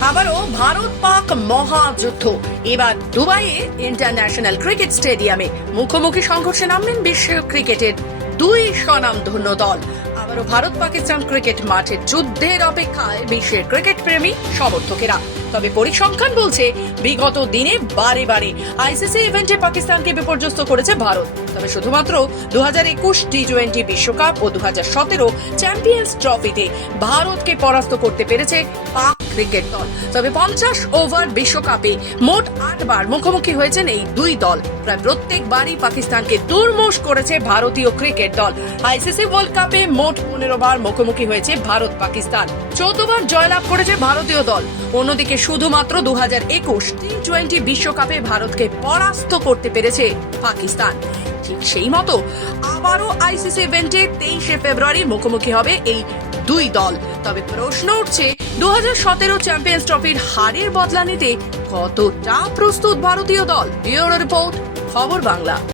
আবারও ভারত পাক মহাযুদ্ধ। এবার দুবাইয়ে ইন্টারন্যাশনাল ক্রিকেট স্টেডিয়ামে মুখোমুখি সংঘর্ষে নামলেন বিশ্ব ক্রিকেটের দুই স্বনামধন্য দল। আবারও ভারত পাকিস্তান ক্রিকেট মাঠের যুদ্ধের অপেক্ষায় বিশ্বের ক্রিকেট প্রেমী সমর্থকেরা। তবে পরিসংখ্যান বলছে বিগত দিনে বারে বারে আইসিসি ইভেন্টে পাকিস্তানকে বিপর্যস্ত করেছে ভারত। তবে শুধুমাত্র 2021 টি-20 বিশ্বকাপ ও 2017 চ্যাম্পিয়ন্স ট্রফিতে ভারতকে পরাস্ত করতে পেরেছে পাক ক্রিকেট দল। তবে 50 ওভার বিশ্বকাপে মোট 8 বার মুখোমুখি হয়েছেন এই দুই দল। প্রায় প্রত্যেকবারই পাকিস্তানকে দুর্মুষ করেছে ভারতীয় ক্রিকেট দল। আইসিসি ওয়ার্ল্ড কাপে মোট 15 বার মুখোমুখি হয়েছে ভারত পাকিস্তান, 14 বার জয়লাভ করেছে ভারতীয় দল। অন্যদিকে শুধুমাত্র 2021 টি-20 বিশ্বকাপে ভারতকে পরাস্ত করতে পেরেছে পাকিস্তান। ঠিক সেই মতো আবারও আইসিসি ইভেন্টে 23 ফেব্রুয়ারি মুখোমুখি হবে এই দুই দল। তবে প্রশ্ন উঠছে 2017 চ্যাম্পিয়ন্স ট্রফির হারের বদলা নিতে কতটা প্রস্তুত ভারতীয় দল। ব্যুরো রিপোর্ট, খবর বাংলা।